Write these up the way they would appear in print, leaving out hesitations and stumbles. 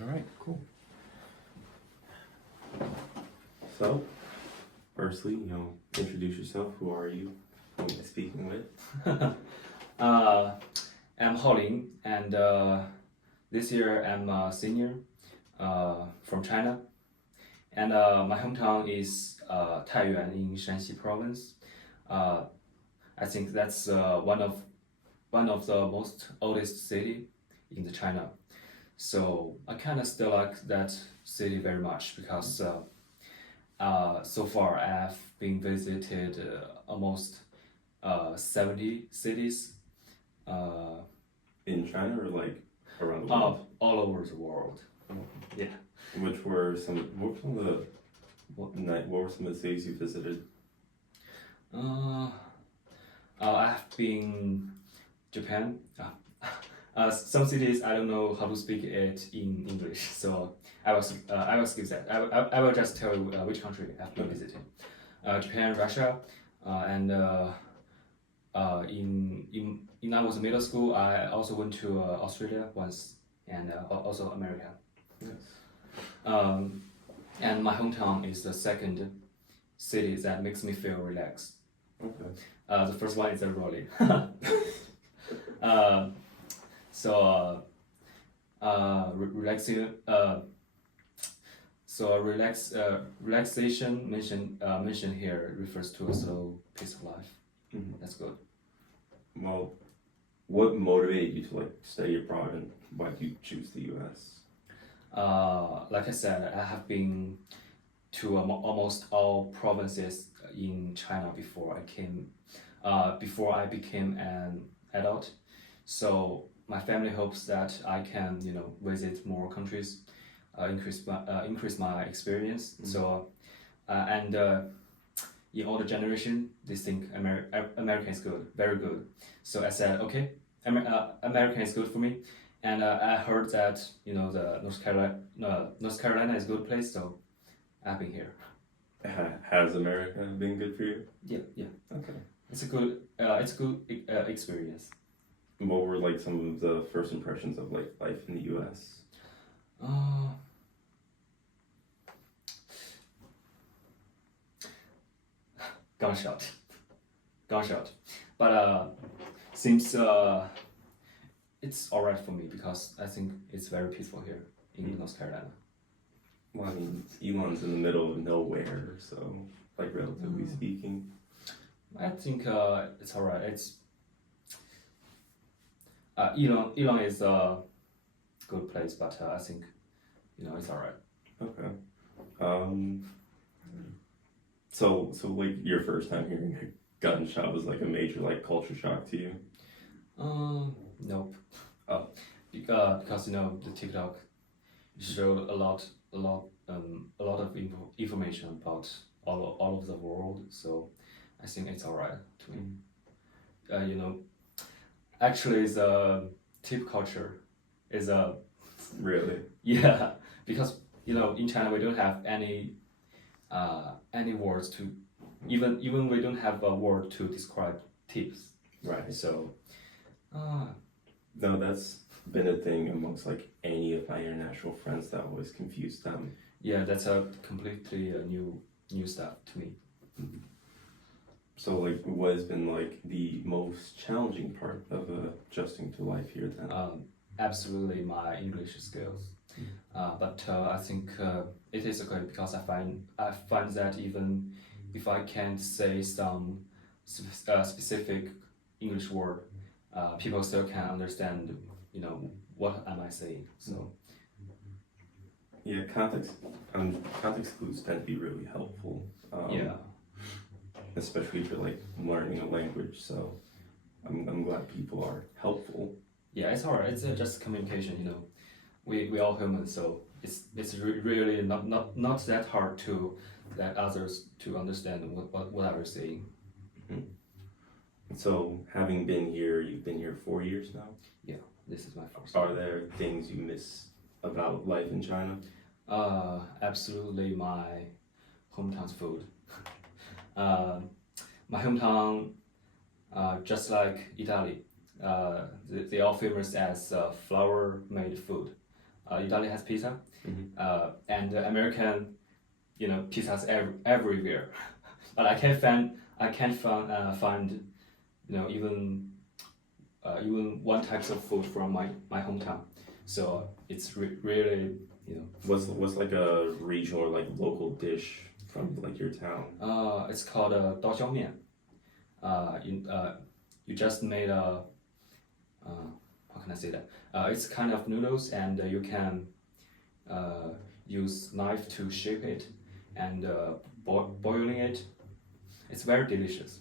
All right, cool. So, firstly, introduce yourself. Who are you? Who am I speaking with? I'm Haolin, and this year I'm a senior from China, and my hometown is Taiyuan in Shanxi province. I think that's one of the most oldest city in the China. So I kind of still like that city very much because so far I've been visited almost 70 cities. In China or like around the world? All over the world. Yeah. What were some of the cities you visited? I've been Japan. Some cities I don't know how to speak it in English, so I will skip that. I will just tell you which country I've been visiting. Japan, Russia, and in I was middle school. I also went to Australia once, and also America. Yes. And my hometown is the second city that makes me feel relaxed. Okay. The first one is Haolin. Relaxation mentioned here refers to a slow pace of life. Mm-hmm. That's good. Well, what motivated you to study abroad, and why did you choose the U.S.? Like I said, I have been to almost all provinces in China before I became an adult. So my family hopes that I can, visit more countries, increase my experience. Mm-hmm. So, in older generation, they think American is good, very good. So I said, okay, American is good for me. And I heard that the North Carolina is a good place, so I've been here. Has America been good for you? Yeah. Okay. It's a good experience. What were some of the first impressions of life in the U.S.? Gunshot, but seems it's alright for me because I think it's very peaceful here in North Carolina. Well, I mean, Elon's in the middle of nowhere, so relatively speaking. I think it's alright. It's Elon is a good place, but I think it's alright. Okay. So your first time hearing a gunshot was a major culture shock to you? Nope. Because the TikTok showed a lot of information about all of the world, so I think it's alright to me. Actually, the tip culture is a Really? yeah, because in China we don't have any words to even we don't have a word to describe tips. Right. So. No, that's been a thing amongst any of my international friends that always confuse them. Yeah, that's a completely new stuff to me. Mm-hmm. So what has been the most challenging part of adjusting to life here then? Absolutely my English skills. But I think it is okay because I find that even if I can't say some specific English word, people still can understand what am I saying. So yeah, context clues tend to be really helpful. Yeah, especially if you're learning a language. So I'm glad people are helpful. Yeah, it's alright. It's just communication. We all human, so it's really not that hard to let others to understand what I was saying. Mm-hmm. So having been here, you've been here 4 years now? Yeah, this is my first. Are there things you miss about life in China? Absolutely my hometown's food. My hometown, just like Italy, they are famous as flour-made food. Italy has pizza, Mhm. and American, pizzas everywhere. But I can't find, even one types of food from my hometown. So it's really, What's like a regional or like local dish from like your town? it's called 刀削面. You just made a, how can I say that? It's kind of noodles, and you can use knife to shape it, and boiling it. It's very delicious.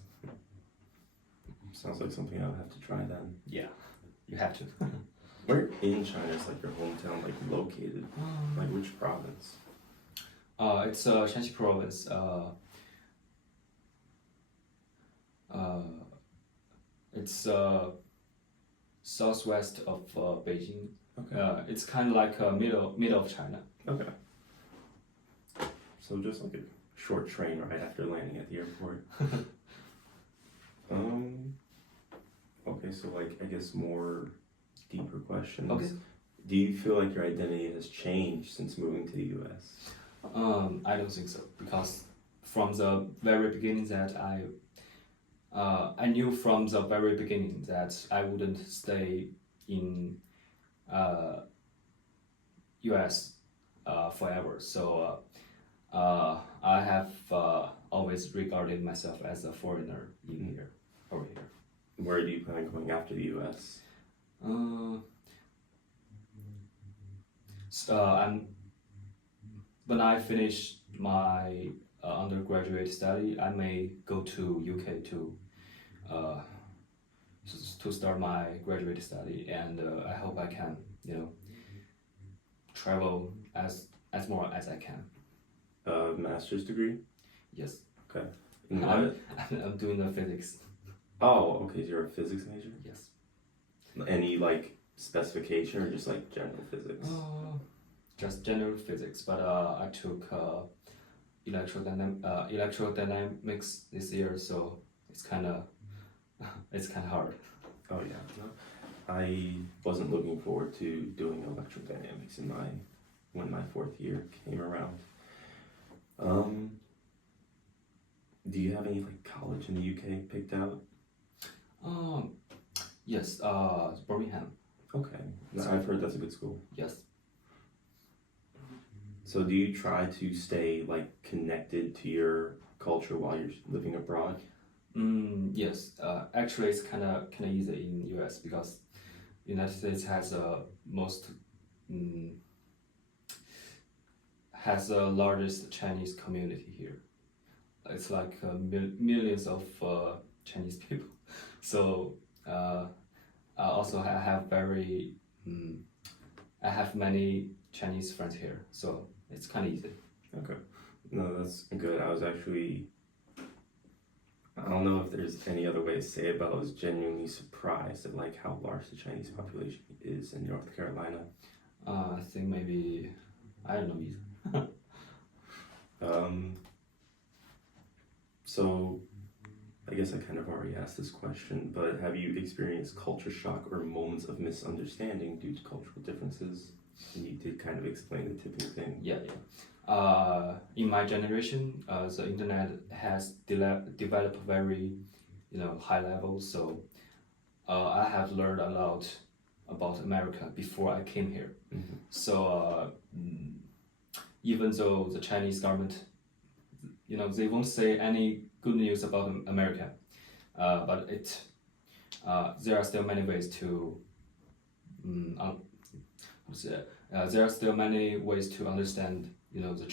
Sounds like something I'll have to try then. Yeah, you have to. Where in China is like your hometown like located? Like which province? It's Shanxi province. It's southwest of Beijing. Okay. It's kind of like middle of China. Okay. So just like a short train ride after landing at the airport. Okay, so like I guess more deeper questions. Okay. Do you feel like your identity has changed since moving to the US? I don't think so, because from the very beginning that I knew from the very beginning that I wouldn't stay in US forever. So I have always regarded myself as a foreigner in here, over here. Where do you plan on going after the US? When I finish my undergraduate study, I may go to UK to start my graduate study, and I hope I can, travel as more as I can. Master's degree? Yes. Okay. In what? I'm doing the physics. Oh, okay. So you're a physics major? Yes. Any like specification or just like general physics? Just general physics, but I took electrodynamics this year, so it's kind of hard. Oh yeah. No, I wasn't looking forward to doing electrodynamics when my fourth year came around. Do you have any like college in the UK picked out? Yes. Birmingham. Okay. No, I've heard that's a good school. Yes. So do you try to stay like connected to your culture while you're living abroad? Yes. Actually, it's kind of easy in US, because United States has has the largest Chinese community here. It's like millions of Chinese people. So also I have many Chinese friends here, so it's kind of easy. Okay. No, that's good. I don't know if there's any other way to say it, but I was genuinely surprised at like how large the Chinese population is in North Carolina. I think maybe, I don't know either. So I guess I kind of already asked this question, but have you experienced culture shock or moments of misunderstanding due to cultural differences? And you did kind of explain the tipping thing. Yeah. In my generation, the internet has developed very, high level. So I have learned a lot about America before I came here. Mm-hmm. So even though the Chinese government, they won't say any good news about America, but there are still many ways to there are still many ways to understand, the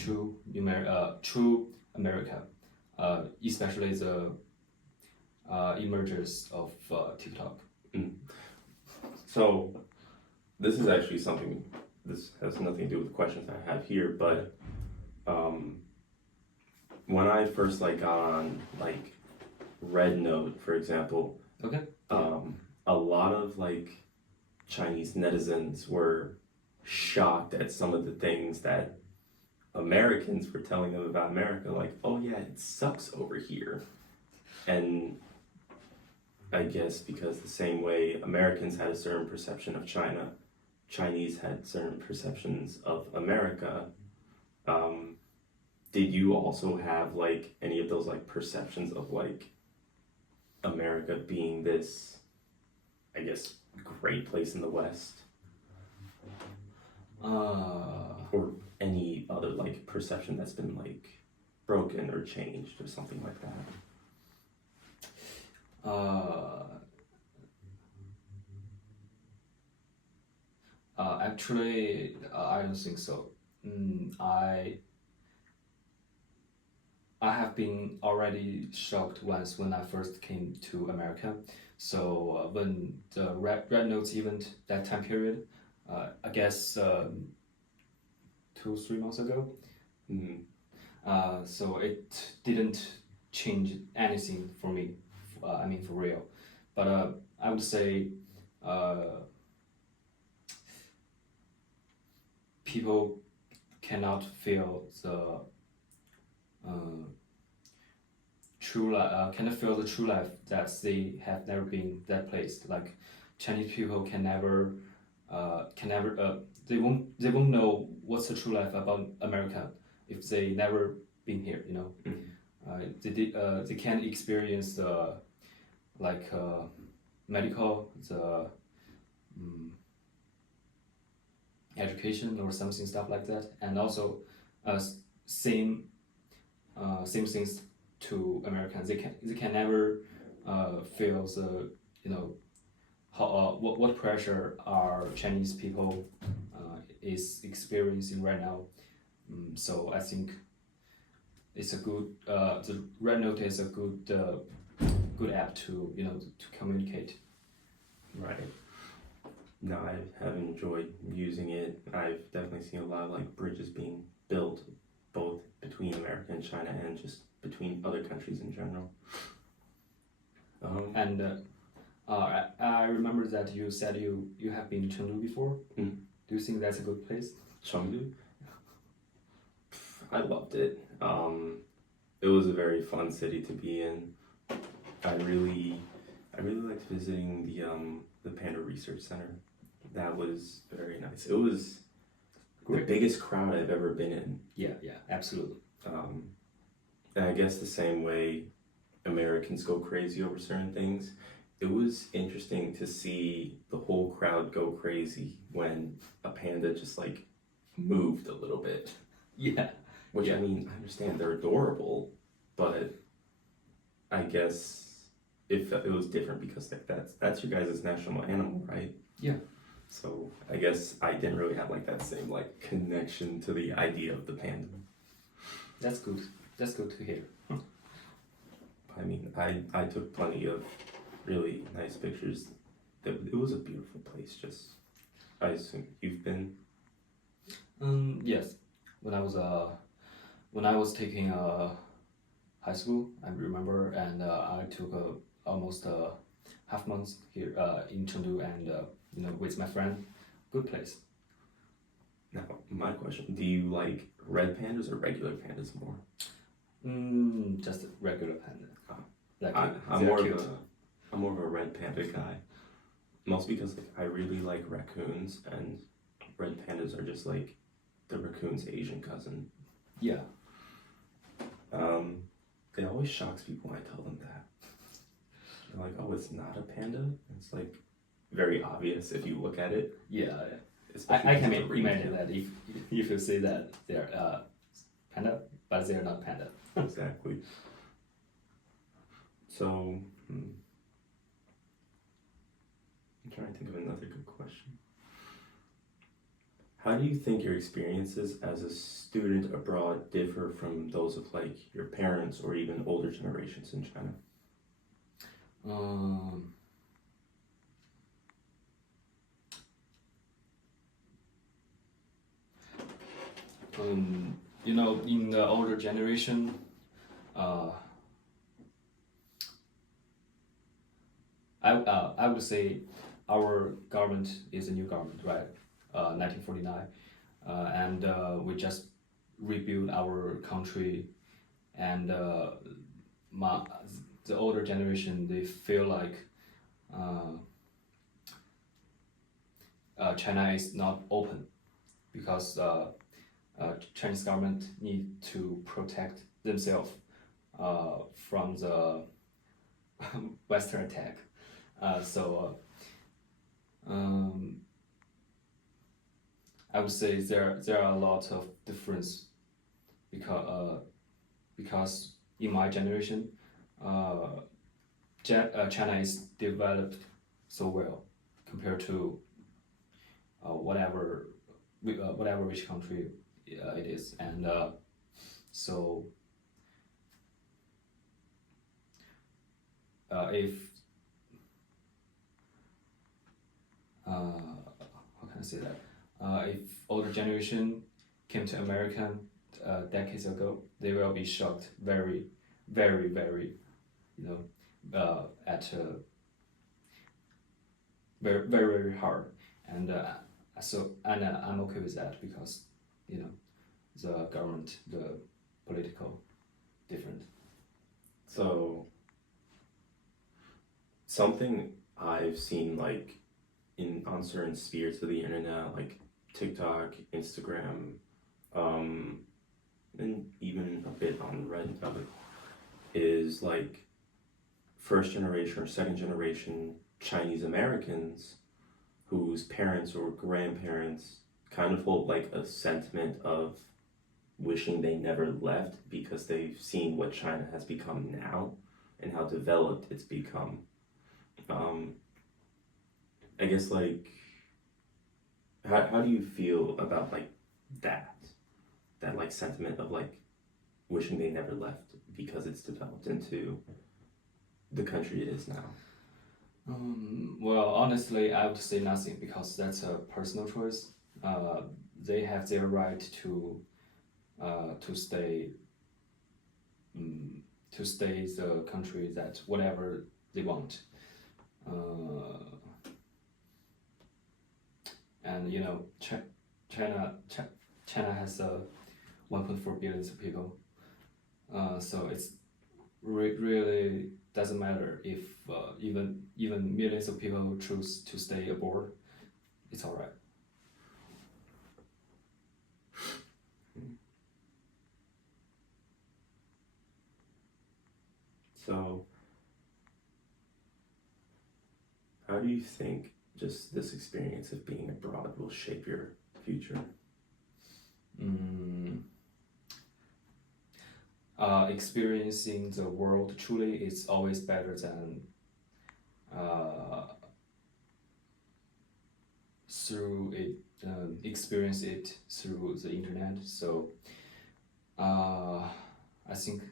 true America, especially the emergence of TikTok. So this is actually something. This has nothing to do with the questions I have here, but when I first got on Red Note, for example, Okay. A lot of Chinese netizens were shocked at some of the things that Americans were telling them about America, like, oh yeah, it sucks over here. And I guess because the same way Americans had a certain perception of China, Chinese had certain perceptions of America. Um, did you also have like any of those like perceptions of like America being this, I guess, great place in the West, or any other like perception that's been like broken or changed or something like that? Actually, I don't think so. I have been already shocked once when I first came to America. So when the Red Notes event that time period, I guess 2 3 months ago. Mm. So it didn't change anything for me. I mean, for real. But I would say people cannot feel the cannot feel the true life that they have never been that place. Like Chinese people they won't know what's the true life about America if they never been here. You know, they can't experience the like medical the education or something stuff like that, and also same same things to Americans. They can never feel the how what pressure our Chinese people is experiencing right now. So I think it's a good the Red Note is a good app to to communicate. Right. No, I have enjoyed using it. I've definitely seen a lot of like bridges being built both between America and China and just between other countries in general. And I remember that you said you have been to Chengdu before. Mm. Do you think that's a good place? Chengdu? I loved it. It was a very fun city to be in. I really liked visiting the Panda Research Center. That was very nice. It was the biggest crowd I've ever been in. Yeah, absolutely. And I guess the same way Americans go crazy over certain things, it was interesting to see the whole crowd go crazy when a panda just like moved a little bit. Yeah. Which I mean, I understand they're adorable, but I guess if it was different because like that's your guys' national animal, right? Yeah. So I guess I didn't really have like that same like connection to the idea of the panda. That's good. That's good to hear. I mean, I took plenty of really nice pictures. It was a beautiful place. Just, I assume you've been. Yes. When I was taking high school, I remember, and I took almost half months here in Chengdu, and with my friend. Good place. Now, my question: do you like red pandas or regular pandas more? Just a regular panda. Like I'm more of a red panda guy. Mostly because like I really like raccoons, and red pandas are just like the raccoon's Asian cousin. Yeah. It always shocks people when I tell them that. They're like, "Oh, it's not a panda." It's like very obvious if you look at it. Yeah. Especially I can because of the imagine ring. that if you say that they're panda, but they're not panda. Exactly. So, I'm trying to think of another good question. How do you think your experiences as a student abroad differ from those of like your parents or even older generations in China? In the older generation, I would say our government is a new government, right? 1949, and we just rebuild our country, and the older generation they feel like China is not open because Chinese government need to protect themselves from the Western attack. I would say there are a lot of difference because in my generation, China is developed so well compared to whatever which country it is, and so if how can I say that? If older generation came to America decades ago, they will be shocked very, very, very, at very, very, very hard, and I'm okay with that because the government, the political, different. So something I've seen like on certain spheres of the internet, like TikTok, Instagram, and even a bit on Reddit, is like first generation or second generation Chinese Americans whose parents or grandparents kind of hold like a sentiment of wishing they never left because they've seen what China has become now and how developed it's become. I guess like how do you feel about like that like sentiment of like wishing they never left because it's developed into the country it is now? Well, honestly, I would say nothing because that's a personal choice. They have their right to stay the country that whatever they want. And China has 1.4 billion people, so it's really doesn't matter if even millions of people choose to stay abroad. It's all right. So how do you think just this experience of being abroad will shape your future? Experiencing the world truly is always better than through it experience it through the internet. So I think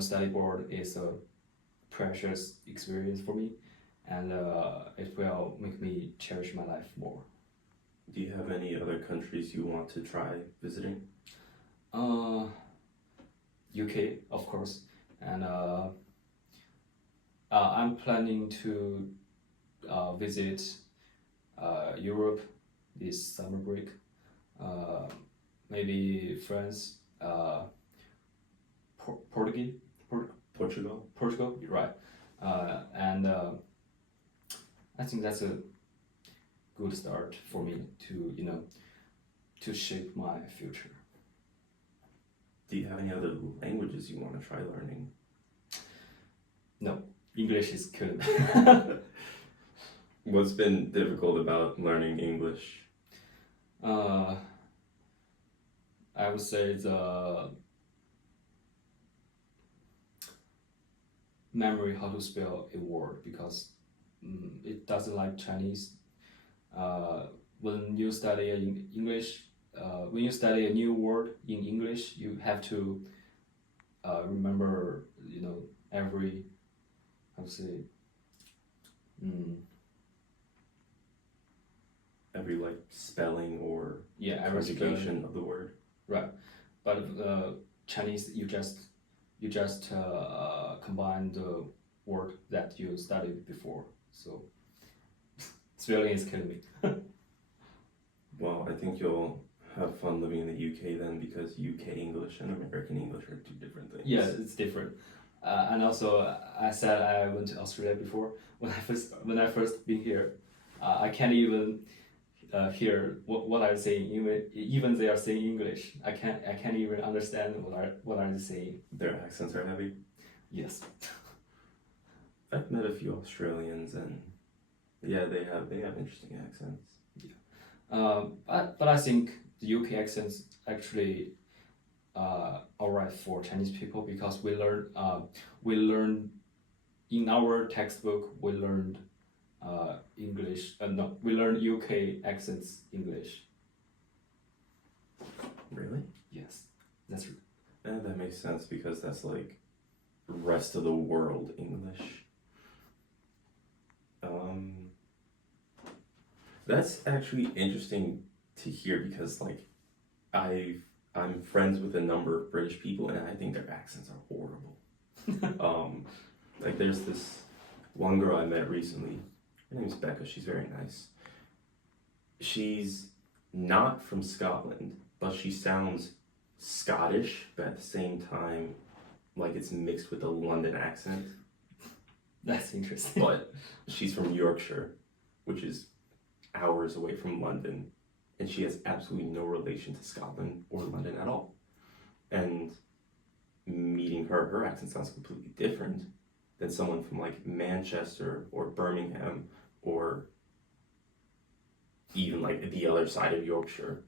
study abroad is a precious experience for me, and it will make me cherish my life more. Do you have any other countries you want to try visiting? UK, of course, and I'm planning to visit Europe this summer break. Maybe France, Portugal? Portugal, right? And I think that's a good start for me to shape my future. Do you have any other languages you want to try learning? No, English is killing me. What's been difficult about learning English? I would say the memory how to spell a word because it doesn't like Chinese. When you study in English, when you study a new word in English, you have to remember, every, how to say, every like spelling or every conjugation of the word. Right, but Chinese, you just combine the word that you studied before. So spelling is killing me. Well, I think you'll have fun living in the UK then, because UK English and American English are two different things. Yeah, it's different. And also, I said I went to Australia before. When I first been here, I can't even hear what are they saying. Even they are saying English, I can't even understand what are they saying. Their accents are heavy. Yes. I've met a few Australians, and yeah, they have interesting accents. But I think the UK accents actually alright for Chinese people because we learn in our textbook we learned English. No, we learned UK accents English. Really? Yes, that's That makes sense because that's like rest of the world English. That's actually interesting to hear because like I'm friends with a number of British people and I think their accents are horrible. Like there's this one girl I met recently. Her name's Becca. She's very nice. She's not from Scotland, but she sounds Scottish, but at the same time, like it's mixed with a London accent. That's interesting. But she's from Yorkshire, which is hours away from London, and she has absolutely no relation to Scotland or London at all. And meeting her, her accent sounds completely different than someone from like Manchester or Birmingham or even like the other side of Yorkshire,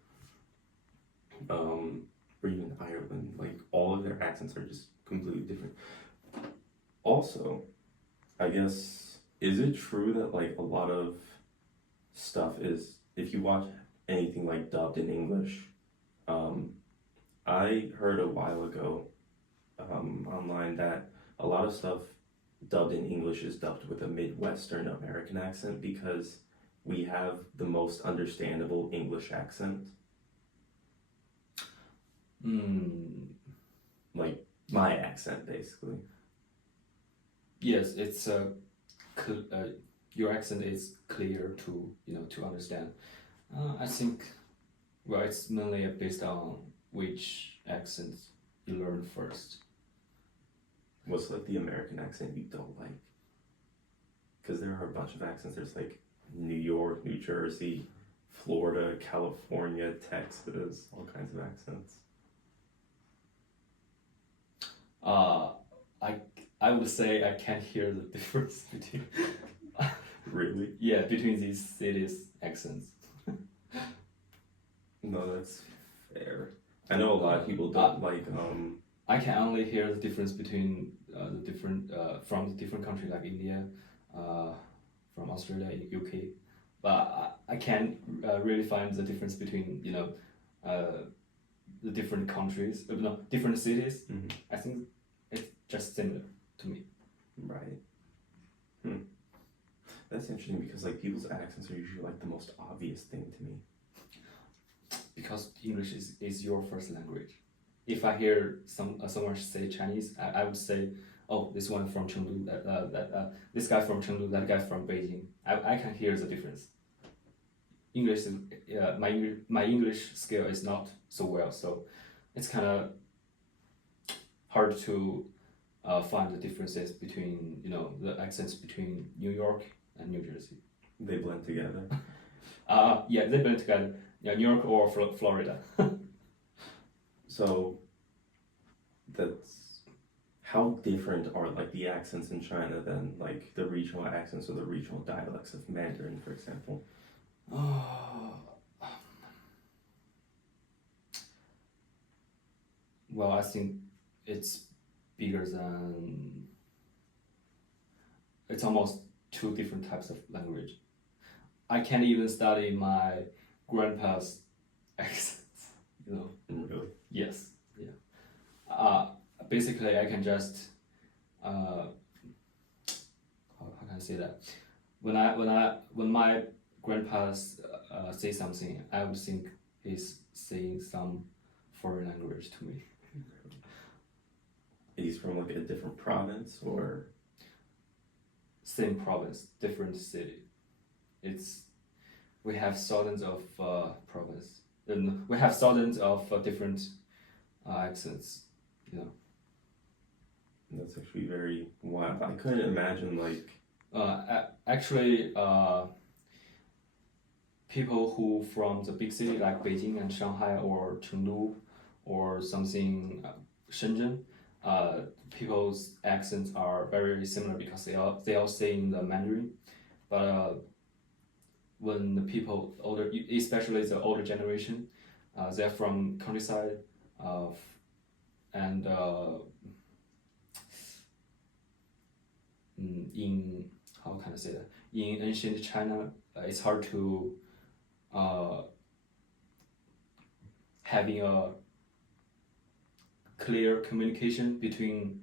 or even Ireland. Like all of their accents are just completely different. Also, I guess, is it true that like a lot of stuff is, if you watch anything like dubbed in English, I heard a while ago online that a lot of stuff dubbed in English is dubbed with a Midwestern American accent because we have the most understandable English accent. Like my accent, basically. Yes, it's your accent is clear to to understand. I think, well, it's mainly based on which accents you learn first. What's like the American accent you don't like? Because there are a bunch of accents. There's like New York, New Jersey, Florida, California, Texas, all kinds of accents. I would say I can't hear the difference between Really? yeah, between these cities' accents. No, that's fair. I know a lot of people don't like I can only hear the difference between the different from the different countries like India, from Australia, UK, but I can't really find the difference between the different countries, no, different cities. Mhm. I think it's just similar to me. Right. That's interesting because like people's accents are usually like the most obvious thing to me. Because English is your first language. If I hear someone say Chinese, I would say, oh, this one from Chengdu, this guy from Chengdu, that guy from Beijing. I can hear the difference. English is my English skill is not so well, so it's kind of hard to find the differences between the accents between New York and New Jersey. They blend together. Yeah, they blend together. Yeah, New York or Florida. So that's how different are like the accents in China than like the regional accents or the regional dialects of Mandarin, for example? Well, I think it's bigger than. It's almost two different types of language. I can't even study my grandpa's accents. Really? Yes. Yeah. Basically, I can just. How can I say that? When my grandpa say something, I would think he's saying some foreign language to me. He's from like a different province or? Same province, different city. We have thousands of province. And we have thousands of different accents. That's actually very wild. I couldn't imagine like. Actually, people who from the big city like Beijing and Shanghai or Chengdu or something Shenzhen, people's accents are very similar because they all say in the Mandarin, but when the people older, especially the older generation, they're from countryside, and in how can I say that, in ancient China, it's hard to having a clear communication between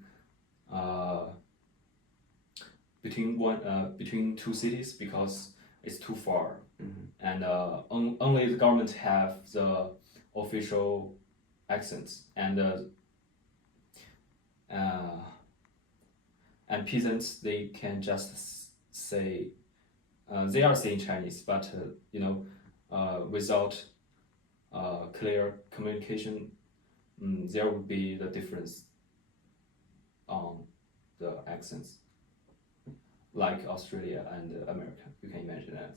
between two cities because it's too far, and only the government have the official accents, and peasants they can just say they are saying Chinese, but without clear communication, there would be the difference on the accents, like Australia and America. You can imagine that.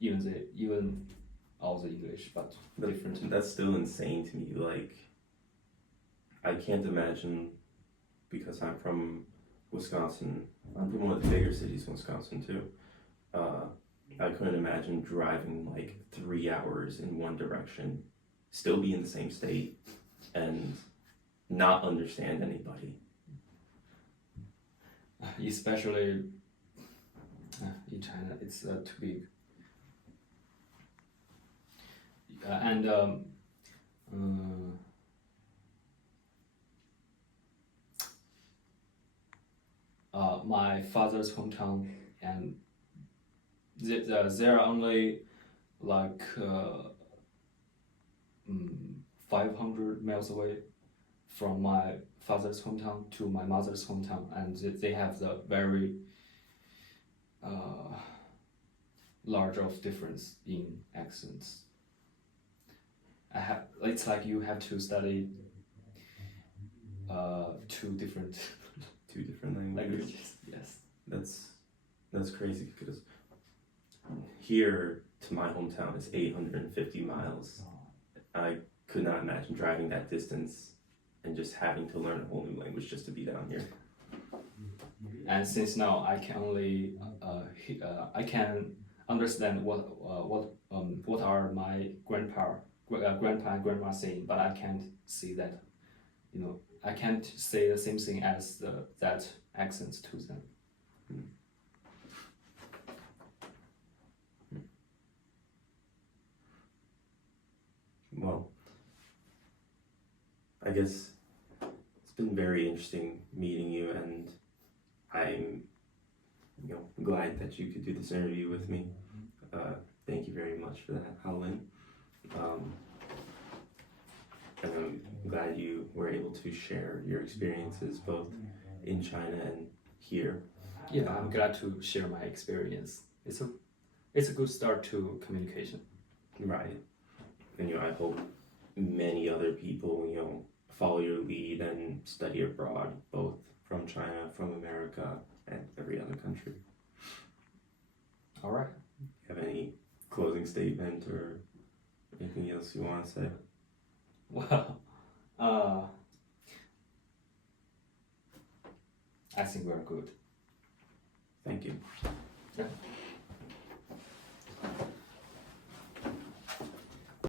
Even all the English, but different. That's still insane to me. Like, I can't imagine, because I'm from Wisconsin. I'm from one of the bigger cities in Wisconsin too. I couldn't imagine driving like 3 hours in one direction, still be in the same state, and not understand anybody. Especially in China, it's too big. And my father's hometown, and there are only like 500 miles away from my father's hometown to my mother's hometown, and they have the very large of difference in accents. It's like you have to study two different languages. Yes, that's crazy, because here to my hometown is 850 miles. I could not imagine driving that distance and just having to learn a whole new language just to be down here. And since now I can only I can understand what are my grandpa and grandma saying, but I can't see that. I can't say the same thing as that accent to them. Well, I guess it's been very interesting meeting you, and I'm glad that you could do this interview with me. Thank you very much for that, Haolin. And I'm glad you were able to share your experiences both in China and here. Yeah, I'm glad to share my experience. It's a good start to communication. Right. And I hope many other people, follow your lead and study abroad, both from China, from America, and every other country. All right. Have any closing statement or anything else you want to say? Well, I think we're good. Thank you. Yeah.